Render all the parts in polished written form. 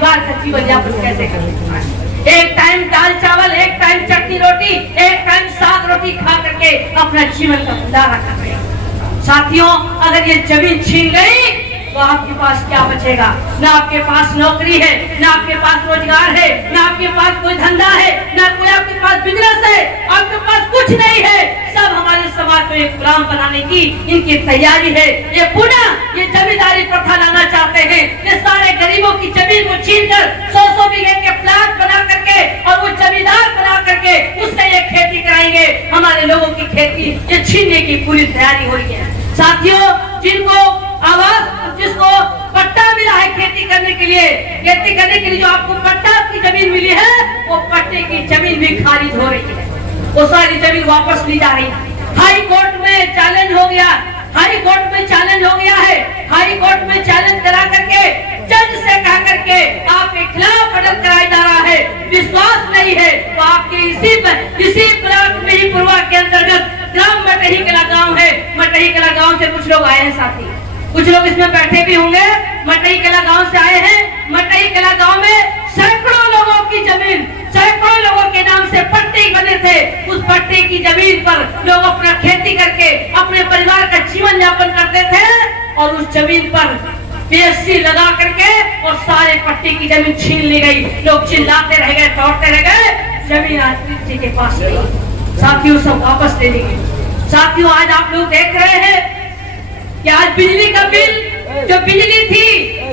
परिवार का जीवन यापन कैसे कर सकता है। एक टाइम दाल चावल, एक टाइम चटनी रोटी, एक टाइम साग रोटी खा करके अपना जीवन का गुजारा कर रहे हैं। साथियों, अगर ये जमीन छीन गई तो आपके पास क्या बचेगा? ना आपके पास नौकरी है, ना आपके पास रोजगार है, ना आपके पास कोई धंधा है, ना कोई आपके पास बिजनेस है, आपके पास कुछ नहीं है। सब हमारे समाज को एक गुलाम बनाने की इनकी तैयारी है। ये पुनः ये जमींदारी प्रथा लाना चाहते हैं। ये सारे गरीबों की जमीन को छीन कर 100-100 बीघे के प्लाट बना करके और वो जमींदार बना करके उससे ये खेती कराएंगे। हमारे लोगों की खेती ये छीनने की पूरी तैयारी हो रही है। साथियों, जिनको आवास, जिसको पट्टा मिला है खेती करने के लिए जो आपको पट्टा की जमीन मिली है, वो पट्टे की जमीन भी खारिज हो रही है। वो सारी जमीन वापस ली जा रही है। हाई कोर्ट में चैलेंज हो गया, हाई कोर्ट में चैलेंज हो गया है। हाई कोर्ट में चैलेंज करा करके जज से कह करके आपके खिलाफ ऑर्डर कराया जा रहा है। विश्वास नहीं है तो आपके इसी ब्लॉक में ही पूर्वा के अंतर्गत ग्राम मटही कला गाँव है। मटही कला गाँव से कुछ लोग आए हैं साथी, कुछ लोग इसमें बैठे भी होंगे। मटही कला गांव से आए हैं। मटही कला गांव में सैकड़ों लोगों की जमीन, सैकड़ों लोगों के नाम से पट्टे बने थे। उस पट्टे की जमीन पर लोग अपना खेती करके अपने परिवार का जीवन यापन करते थे और उस जमीन पर पीएससी लगा करके और सारे पट्टे की जमीन छीन ली गई। लोग चिल्लाते रह गए, दौड़ते रह गए। जमीन आज किसी के पास नहीं। साथियों, सब वापस ले लेंगे। साथियों, आज आप लोग देख रहे हैं कि आज बिजली का बिल, जो बिजली थी,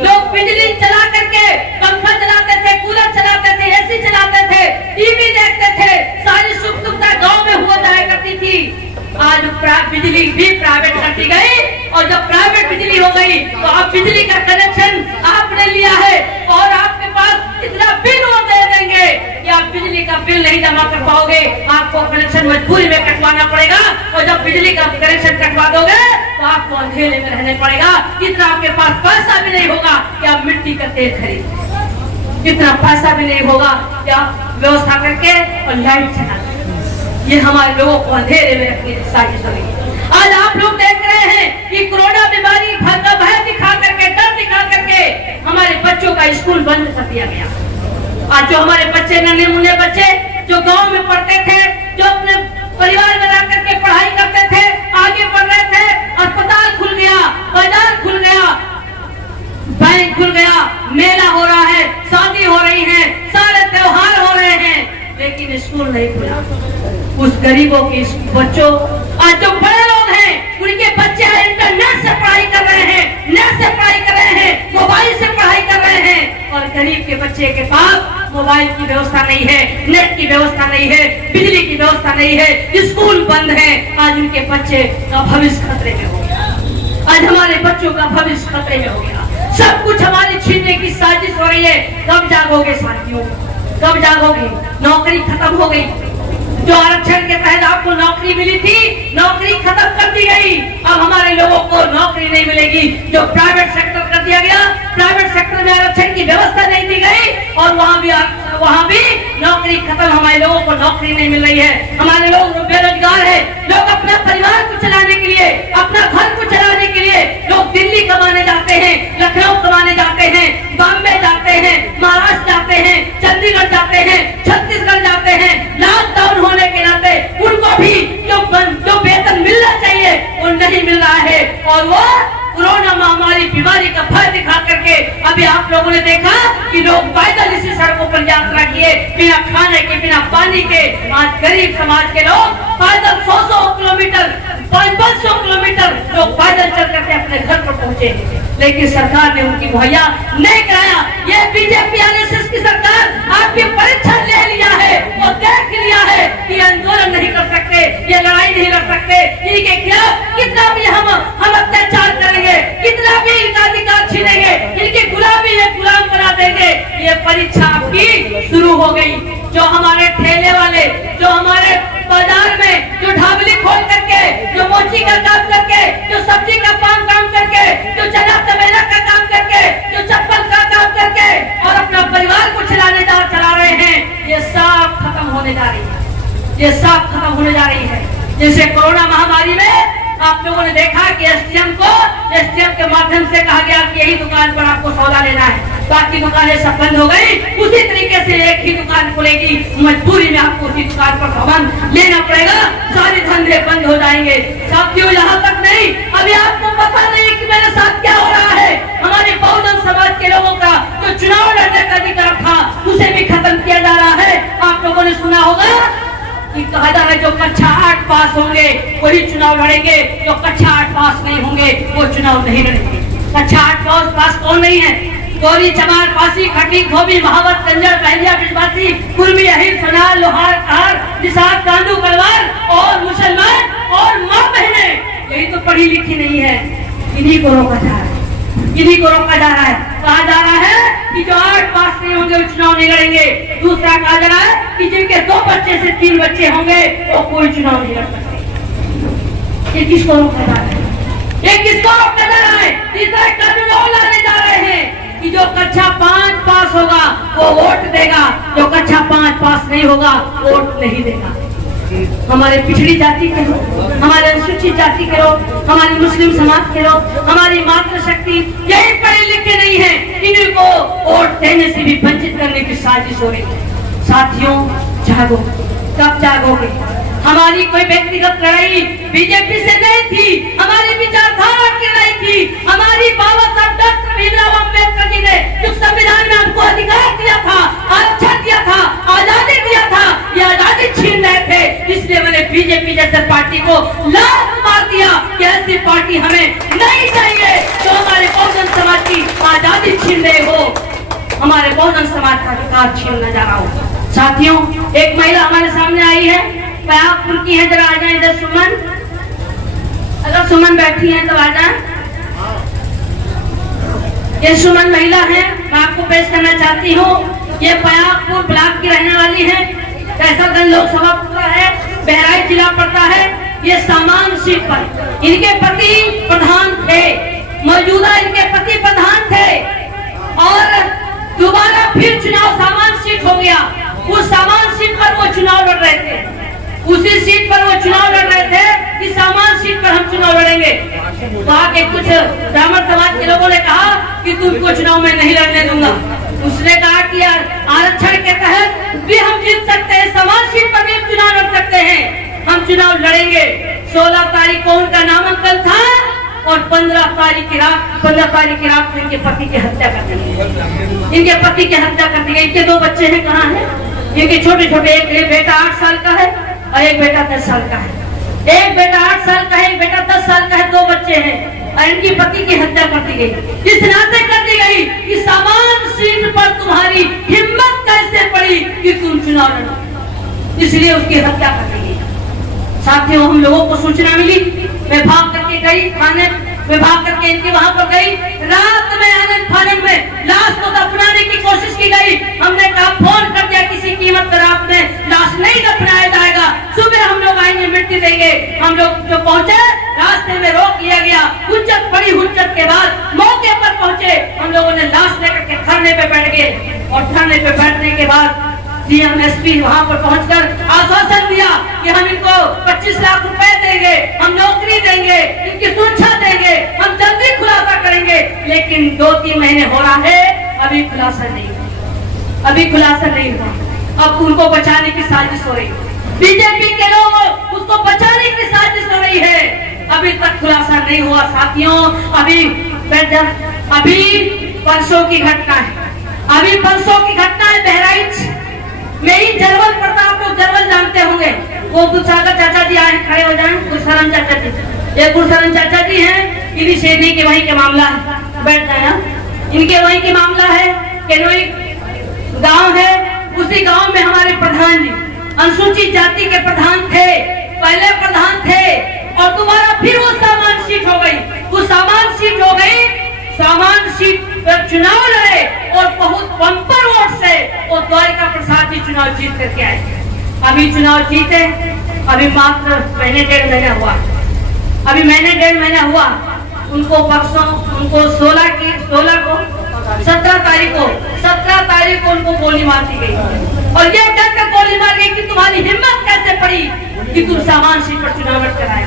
लोग बिजली चला करके पंखा चलाते थे, कूलर चलाते थे, एसी चलाते थे, टीवी देखते थे, सारी सुख सुविधा गांव में हुआ जाया करती थी। आज बिजली भी प्राइवेट कर दी गई और जब प्राइवेट बिजली हो गई तो आप बिजली का कनेक्शन आपने लिया है और आपके पास इतना बिल वो दे देंगे कि आप बिजली का बिल नहीं जमा कर पाओगे। आपको कनेक्शन मजबूरी में कटवाना पड़ेगा और जब बिजली का कनेक्शन कटवा दोगे तो आपको अंधेरे में रहने पड़ेगा। इतना आपके पास पैसा भी नहीं होगा कि आप मिट्टी का तेल खरीदें, इतना पैसा भी नहीं होगा कि आप व्यवस्था करके और लाइट चला। ये हमारे लोगों को अंधेरे में रखने की साजिश हो रही है। आज आप लोग देख रहे हैं कि कोरोना बीमारी का भय दिखा करके, डर दिखा करके हमारे बच्चों का स्कूल बंद कर दिया गया। आज जो हमारे बच्चे, नन्हे मुन्ने बच्चे जो गांव में पढ़ते थे, जो अपने परिवार में रह करके पढ़ाई करते थे, आगे बढ़ रहे थे, अस्पताल खुल गया, बाजार खुल गया, बैंक खुल गया, मेला हो रहा है, शादी हो रही है, सारे त्योहार हो रहे हैं, लेकिन स्कूल नहीं खुला। उस गरीबों के बच्चों, आज जो बड़े लोग हैं, उनके बच्चे इंटरनेट से पढ़ाई कर रहे हैं, नेट से पढ़ाई कर रहे हैं, मोबाइल से पढ़ाई कर रहे हैं और गरीब के बच्चे के पास मोबाइल की व्यवस्था नहीं है, नेट की व्यवस्था नहीं है, बिजली की व्यवस्था नहीं है, स्कूल बंद है। आज उनके बच्चे का भविष्य खतरे में हो गया। आज हमारे बच्चों का भविष्य खतरे में हो गया। सब कुछ हमारे छीनने की साजिश हो रही है। कब जागोगे साथियों, कब जागोगे? नौकरी खत्म हो गई। जो आरक्षण के तहत आपको नौकरी मिली थी, नौकरी खत्म कर दी गई। अब हमारे लोगों को नौकरी नहीं मिलेगी। जो प्राइवेट सेक्टर कर दिया गया, प्राइवेट सेक्टर में आरक्षण की व्यवस्था नहीं दी गई और वहाँ भी नौकरी खत्म। हमारे लोगों को नौकरी नहीं मिल रही है। हमारे लोग बेरोजगार है। लोग अपने परिवार को चलाने के लिए, अपना घर को चलाने के लिए लोग दिल्ली कमाने जाते हैं, लखनऊ कमाने जाते हैं, बॉम्बे जाते हैं, महाराष्ट्र जाते हैं, चंडीगढ़ जाते हैं, छत्तीसगढ़ जाते हैं। लॉकडाउन होने के नाते उनको भी जो वेतन मिलना चाहिए वो नहीं मिल रहा है और वो कोरोना महामारी बीमारी का भय दिखा करके अभी आप लोगों ने देखा कि लोग पैदल इसी सड़कों पर यात्रा किए, बिना खाने के, बिना पानी के। आज गरीब समाज के लोग पैदल 100-100 किलोमीटर, 500-500 किलोमीटर लोग पैदल चल करके अपने घर पर पहुंचे, लेकिन सरकार ने उनकी मुहैया नहीं कराया। ये बीजेपी आरएसएस की सरकार आपकी परीक्षा ले लिया है और देख लिया है कि आंदोलन नहीं कर सकते, ये लड़ाई नहीं लड़ सकते। इनके खिलाफ कितना भी हम अत्याचार करेंगे, कितना भी इनका अधिकार छीनेंगे, इनकी गुलामी एक गुलाम बना देंगे। ये परीक्षा आपकी शुरू हो गई। जो हमारे ठेले वाले, जो हमारे बाजार में जो ढाबली खोल करके, जो मोची का काम करके, जो सब्जी का काम करके, जो चना तबेला का काम करके, जो चप्पल का काम करके और अपना परिवार को चला रहे हैं, ये सब खत्म होने जा रही है। ये सब खत्म होने जा रही है। जैसे कोरोना महामारी में आप लोगों ने देखा कि एसडीएम के माध्यम से कहा गया कि यही दुकान पर आपको सौदा लेना है, बाकी दुकानें सब बंद हो गई। उसी तरीके से एक ही दुकान खुलेगी, मजबूरी में आपको उसी दुकान पर सामान लेना पड़ेगा, सारे धंधे बंद हो जाएंगे। साथियों, यहाँ तक नहीं, अभी आपको पता नहीं कि मेरे साथ क्या हो रहा है। हमारे बहुजन समाज के लोगों का जो चुनाव लड़ने का अधिकार था उसे भी खत्म किया जा रहा है। आप लोगों ने सुना होगा कि कहा जा रहा है जो कक्षा 8 पास होंगे वही चुनाव लड़ेंगे, जो कक्षा 8 पास नहीं होंगे वो चुनाव नहीं लड़ेंगे। कक्षा 8 पास कौन नहीं है? गौरी, चमार, पासी, खटी, धोबी, महावत, कंजर, बहलिया, बिजबासी, कुर्मी, अहिर, सनार, लोहार, कार, निसार, कांदू, कलवार और मुसलमान और माँ बहने, यही तो पढ़ी लिखी नहीं है। इन्हीं को रोका जा रहा है, इन्हीं को रोका जा रहा है। कहा जा रहा है कि जो 8 पास नहीं होंगे वो चुनाव नहीं लड़ेंगे। दूसरा कहा जा रहा है कि जिनके 2 बच्चे से 3 बच्चे होंगे वो कोई चुनाव नहीं लड़ सकते। ये किसको रोका जा रहा है? ये किसको रोका जा रहा है? तीसरा कानून और लाने जा रहे हैं कि जो कक्षा 5 पास होगा वो वोट देगा, जो कक्षा 5 पास नहीं होगा वोट नहीं देगा। हमारे पिछड़ी जाति के लोग, हमारे अनुसूचित जाति के लोग, हमारे मुस्लिम समाज के लोग, हमारी मातृशक्ति यही पढ़े लिखे नहीं है, इन्हीं को वोट देने से भी वंचित करने की साजिश हो रही है। साथियों, जागो, कब जागोगे? हमारी कोई व्यक्तिगत लड़ाई बीजेपी से नहीं थी, हमारी विचारधारा की लड़ाई थी। हमारी बाबा साहब डॉक्टर भीमराव अम्बेडकर जी ने जो संविधान में हमको अधिकार दिया था, आरक्षण दिया था, आजादी दिया था, ये आजादी छीन रहे थे। इसलिए मैंने बीजेपी जैसे पार्टी को लात मार दिया कि ऐसी पार्टी हमें नहीं चाहिए जो हमारे बहुजन समाज की आजादी छीन रहे हो, हमारे बहुजन समाज का अधिकार छीनने जा रहा हो। साथियों, एक महिला हमारे सामने आई है, प्रयागपुर की है, जरा आ जाए इधर। सुमन, अगर सुमन बैठी है तो आ जाए। ये सुमन महिला है, मैं आपको पेश करना चाहती हूँ। ये प्रयागपुर ब्लॉक की रहने वाली है, कैसरगंज लोकसभा पड़ता है, बहराइच जिला पड़ता है। ये सामान सीट पर इनके पति प्रधान थे, मौजूदा इनके पति प्रधान थे और दोबारा फिर चुनाव सामान सीट हो गया। उस सामान सीट पर वो चुनाव लड़ रहे थे, उसी सीट पर वो चुनाव लड़ रहे थे कि सामान सीट पर हम चुनाव लड़ेंगे। वहाँ के कुछ ब्राह्मण समाज के लोगों ने कहा कि तुमको चुनाव में नहीं लड़ने दूंगा। उसने कहा कि यार आरक्षण के तहत भी हम जीत सकते हैं, सामान सीट पर भी हम चुनाव लड़ सकते हैं, हम चुनाव लड़ेंगे। 16 तारीख को उनका नामांकन था और 15 तारीख की रात इनके पति की हत्या कर दी गई। इनके पति की हत्या कर दी गई। इनके 2 बच्चे हैं, कहाँ हैं? इनके छोटे छोटे, एक बेटा 8 साल का है और एक बेटा 10 साल का है। एक बेटा 8 साल का है, एक बेटा 10 साल का है, 2 बच्चे हैं और इनकी पति की हत्या कर दी गई। इस नाते कर दी गई कि सामान सीट पर तुम्हारी हिम्मत कैसे पड़ी कि तुम चुनाव लड़ो, इसलिए उसकी हत्या कर दी गई। साथियों, हम लोगों को सूचना मिली, मैं भाग करके गई थाने, मैं भाग करके इनके वहां पर गई। रात में आनंद फानन में लाश को दफनाने की कोशिश की गई। हमने कहा फोन कर दिया किसी कीमत पर रात में लाश नहीं दफनाया जाएगा, सुबह हम लोग आएंगे, मिट्टी देंगे। हम लोग जो पहुंचे रास्ते में रोक लिया गया। हुज्जत, बड़ी हुज्जत के बाद मौके पर पहुंचे, हम लोगों ने लाश लेकर के धरने पे बैठ गए और धरने पे बैठने के बाद डीएम एसपी वहां पर पहुंचकर आश्वासन दिया कि हम इनको 25 लाख रुपए देंगे, हम नौकरी देंगे, इनकी सुरक्षा देंगे, हम जल्दी खुलासा करेंगे। लेकिन 2-3 महीने हो रहा है, अभी खुलासा नहीं हुआ, अभी खुलासा नहीं हुआ। अब उनको बचाने की साजिश हो रही है, बीजेपी के लोग उसको बचाने की साजिश हो रही है, अभी तक खुलासा नहीं हुआ। साथियों, अभी परसों की घटना है, अभी परसों की घटना है बहराइच में ही जरवल पड़ता, आप लोग जरवल जानते होंगे। वो गुरसागर चाचा जी आए, खड़े हो जाए, गुरसरन चाचा जी, ये गुरसरन चाचा जी हैं, इन्हीं शेरनी के वहीं के मामला है, बैठ जाए। इनके वहीं के मामला है, केनोई गांव है, उसी गांव में हमारे प्रधान जी अनुसूचित जाति के प्रधान थे, पहले प्रधान थे और दोबारा फिर वो सामान सीट हो गई। वो सामान सीट हो गई, सामान सीट पर चुनाव लड़े और बहुत बम्पर वोट से वो द्वारिका प्रसाद जी चुनाव जीत करके आए। अभी चुनाव जीते, अभी मात्र महीने 1.5 महीना हुआ, अभी महीने 1.5 महीना हुआ। उनको परसों, उनको 17 तारीख को उनको गोली मार दी गई और ये कहकर गोली मार गई कि तुम्हारी हिम्मत कैसे पड़ी कि तुम सामान सीट पर चुनाव लड़ कर आए।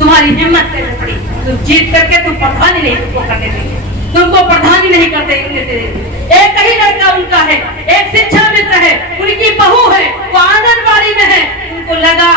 तुम्हारी हिम्मत कैसे पड़ी? तुम जीत करके तुम प्रधानी नहीं तुमको करने देंगे, तुमको प्रधानी नहीं कर देंगे। एक ही लड़का उनका है, एक शिक्षा मित्र है, उनकी बहू है, वो आंगनबाड़ी में है। उनको लगा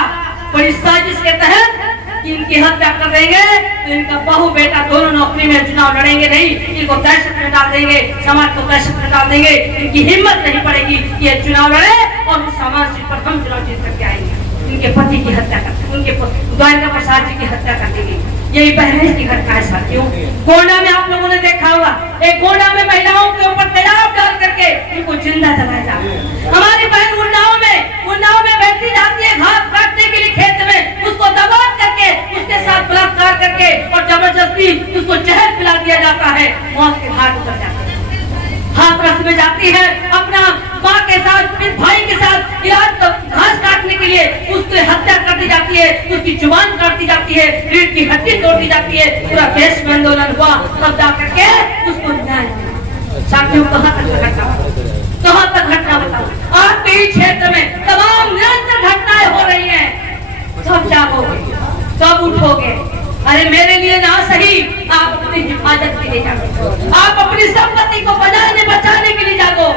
बड़ी साजिश के तहत कि इनकी हत्या कर देंगे तो इनका बहू बेटा दोनों नौकरी में चुनाव लड़ेंगे नहीं, इनको दहशत में डाल देंगे, समाज को दहशत में डाल देंगे। इनकी हिम्मत नहीं पड़ेगी कि ये चुनाव लड़े और उस समाज से प्रथम चुनाव जीत करके आएंगे। उनके पति की हत्या करते, उनके द्वारका प्रसाद जी की हत्या कर देंगे। यही बहरेज की घटना है साथियों। गोंडा में आप लोगों ने देखा होगा, एक गोंडा में महिलाओं के ऊपर तेजाब डाल करके उनको जिंदा जलाया जाता है। हमारी बहन उन्नाव में बैठी जाती है घास काटने के लिए खेत में, उसको दबा करके उसके साथ बलात्कार करके और जबरदस्ती उसको जहर पिला दिया जाता है, मौत के घाट उतर जाती है। हाथरस में जाती है, अपना माँ के साथ भाई के साथ इलाज घास काटने के लिए उसकी हत्या कर दी जाती है, उसकी जुबान काट दी जाती है, रीढ़ की हड्डी तोड़ दी जाती है। पूरा देश में आंदोलन हुआ, तब जा करके उसको न्याय मिला। साथियों कहाँ तक घटना बताओ? आपके ही क्षेत्र में तमाम निरंतर घटनाएं हो रही हैं। कब जागोगे, कब उठोगे? अरे मेरे लिए ना सही, आप अपनी हिफाजत के लिए जागो, आप अपनी संपत्ति को बचाने के लिए जागो,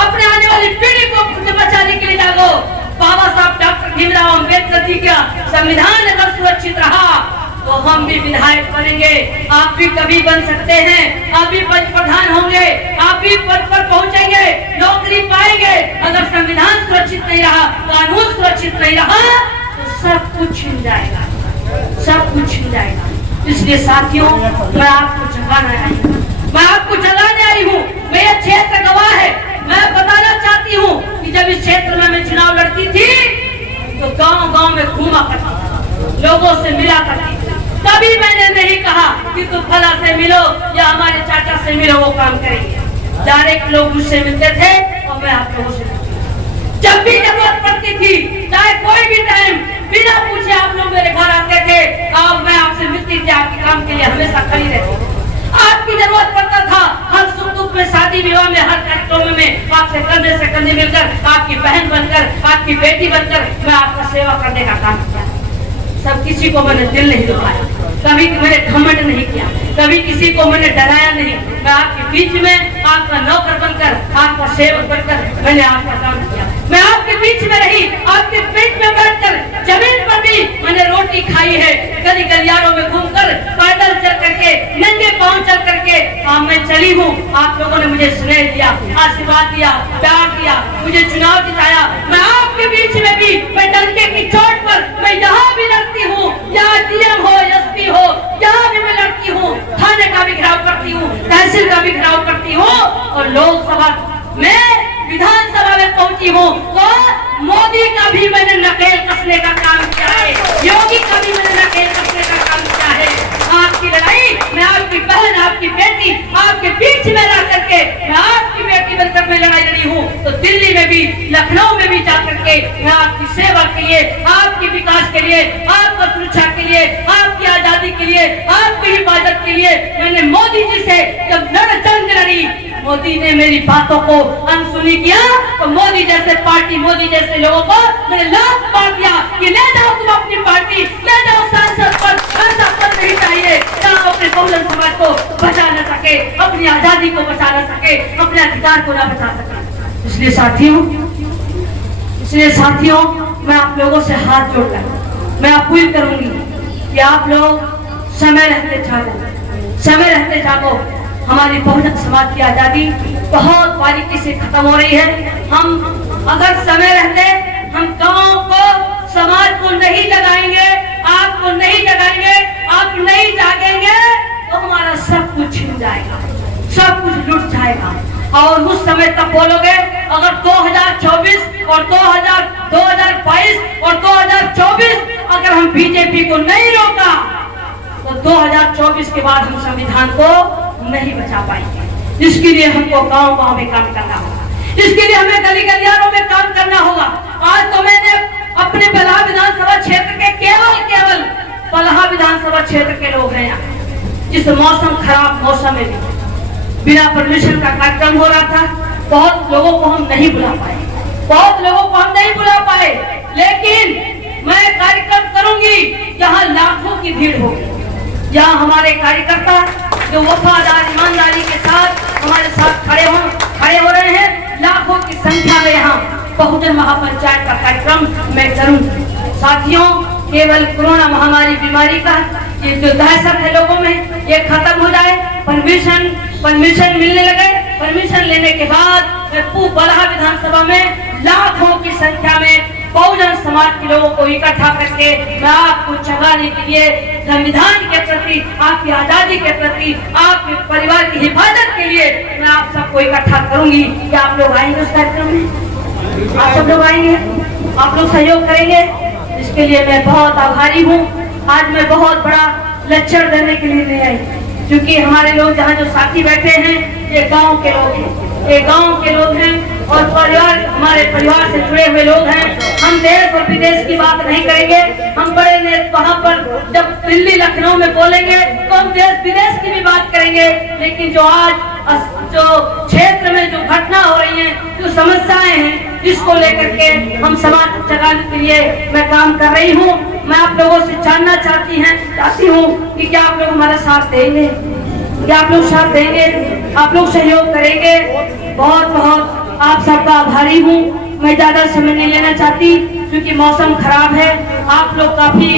अपने आने वाली पीढ़ी को बचाने के लिए जागो। बाबा साहब डॉक्टर भीमराव अम्बेडकर जी का संविधान अगर सुरक्षित रहा तो हम भी विधायक बनेंगे, आप भी कभी बन सकते हैं, आप भी प्रधान होंगे, आप भी पद पर पहुंचेंगे, नौकरी पाएंगे। अगर संविधान सुरक्षित नहीं रहा, कानून सुरक्षित नहीं रहा तो सब कुछ छिन जाएगा, सब कुछ छिन जाएगा। इसलिए साथियों मैं आपको जगाने आई हूँ, मैं आपको जगाने आई हूँ। मेरा क्षेत्र गवाह है, मैं बताना चाहती हूँ कि जब इस क्षेत्र में मैं चुनाव लड़ती थी तो गांव-गांव में घूमा करती थी, लोगों से मिला करती थी। कभी मैंने नहीं कहा कि तुम फला से मिलो या हमारे चाचा से मिलो, वो काम करेंगे। डायरेक्ट लोग मुझसे मिलते थे और मैं आप लोगों से मिलती थी। जब भी जरूरत पड़ती थी, चाहे कोई भी टाइम, बिना पूछे आप लोग मेरे घर आते थे और मैं आपसे मिलती थी, आपके काम के लिए हमेशा खड़ी रहती थी। आपकी जरूरत पड़ता था, हर सुख दुख में, शादी विवाह में, हर कार्यक्रम में आपसे कंधे से कंधे मिलकर, आपकी बहन बनकर, आपकी बेटी बनकर मैं आपका सेवा करने का काम किया। सब किसी को मैंने दिल नहीं दुखाया, कभी मैंने घमंड नहीं किया, कभी किसी को मैंने डराया नहीं। मैं आपके बीच में आपका नौकर बनकर, आपका सेवक बनकर मैंने आपका काम किया। मैं आपके बीच में रही, आपके पेट में बैठकर, जमीन पर भी मैंने रोटी खाई है, गली गलियारों में घूमकर, पैदल चल करके, नंगे पांव चल करके मैं चली हूँ। आप लोगों ने मुझे स्नेह दिया, आशीर्वाद दिया, प्यार दिया, मुझे चुनाव जिताया। मैं आपके बीच में भी, मैं डंके की चोट पर, मैं यहाँ भी लड़ती हूँ, यहाँ डीएम हो, एसपी हो, यहाँ भी मैं लड़ती हूँ, थाने का भी घेराव करती हूँ, तहसील का भी घेराव करती हूँ और लोकसभा में, विधानसभा में पहुंची हूँ तो मोदी का भी मैंने नकेल कसने का काम किया है, योगी का भी मैंने नकेल कसने का काम किया है। आपकी लड़ाई, मैं आपकी बहन, आपकी बेटी, आपके बीच में रह करके मैं आपकी बेटी बनकर मैं लड़ाई लड़ी हूँ। तो दिल्ली में भी, लखनऊ में भी जाकर के मैं आपकी सेवा के लिए, आपके विकास के लिए, आपकी सुरक्षा के लिए, आपकी आजादी के लिए, आपकी हिफाजत के लिए मैंने मोदी जी से जब जंग लड़ी, मोदी ने मेरी बातों को अनसुनी किया तो मोदी जैसे पार्टी, मोदी जैसे लोगों को मैंने लात मार दिया कि ले जाओ तुम अपनी पार्टी, ले जाओ सांसद पर, ऐसा पद नहीं चाहिए जहाँ अपने बहुजन समाज को बचा न सके, अपनी आजादी को बचा न सके, अपने अधिकार को न बचा सके। इसलिए साथियों मैं आप लोगों से हाथ जोड़कर मैं अपील करूंगी कि आप लोग समय रहते जागो। हमारी बहुजन समाज की आजादी बहुत बारीकी से खत्म हो रही है। हम अगर समय रहते हम गांव को, समाज को नहीं जगाएंगे, आपको नहीं जगाएंगे, आप नहीं जागेंगे तो हमारा सब कुछ छिन जाएगा, सब कुछ लुट जाएगा। और उस समय तब बोलोगे अगर 2024 और 2022 और 2024 अगर हम बीजेपी को नहीं रोका तो 2024 के बाद हम संविधान को नहीं बचा पाएंगे। इसके लिए हमको गांव-गांव में काम करना होगा, इसके लिए हमें गली गलियारों में काम करना होगा। आज तो मैंने अपने बलहा विधानसभा क्षेत्र के केवल बलहा विधानसभा क्षेत्र के लोग हैं यहाँ। इस मौसम, खराब मौसम में भी बिना परमिशन का कार्यक्रम हो रहा था, बहुत लोगों को हम नहीं बुला पाए, लेकिन मैं कार्यक्रम करूंगी जहां लाखों की भीड़ होगी, जहां हमारे कार्यकर्ता जो वफादार ईमानदारी के साथ हमारे साथ खड़े हो रहे हैं, लाखों की संख्या में यहाँ बहुजन महापंचायत का कार्यक्रम मैं करूंगी। साथियों, केवल कोरोना महामारी बीमारी का ये जो दहशत है लोगों में, ये खत्म हो जाए। परमिशन मिलने लगे। परमिशन लेने के बाद बलहा विधानसभा में लाखों की संख्या में बहुजन समाज के लोगों को इकट्ठा करके मैं आपको जगाने के लिए संविधान के प्रति, आपकी आजादी के प्रति, आपके परिवार की हिफाजत के लिए मैं आप सबको इकट्ठा करूंगी। क्या आप लोग आएंगे उस कार्यक्रम में? आप सब लोग आएंगे? आप लोग सहयोग करेंगे? इसके लिए मैं बहुत आभारी हूँ। आज मैं बहुत बड़ा लेक्चर देने के लिए नहीं आई, क्योंकि हमारे लोग जहाँ जो साथी बैठे हैं ये गांव के लोग हैं, ये गांव के लोग हैं और परिवार, हमारे परिवार से जुड़े हुए लोग हैं। हम देश और विदेश की बात नहीं करेंगे। हम बड़े वहाँ पर जब दिल्ली लखनऊ में बोलेंगे तो हम देश विदेश की भी बात करेंगे, लेकिन जो आज जो क्षेत्र में जो घटना हो रही है, जो समस्याएं हैं, जिसको लेकर के हम समाज जगाने के लिए मैं काम कर रही हूँ। मैं आप लोगों से जानना चाहती हूँ कि क्या आप लोग हमारा साथ देंगे? क्या आप लोग साथ देंगे? आप लोग सहयोग करेंगे? बहुत बहुत आप सबका आभारी हूँ। मैं ज्यादा समय नहीं लेना चाहती क्योंकि मौसम खराब है। आप लोग काफी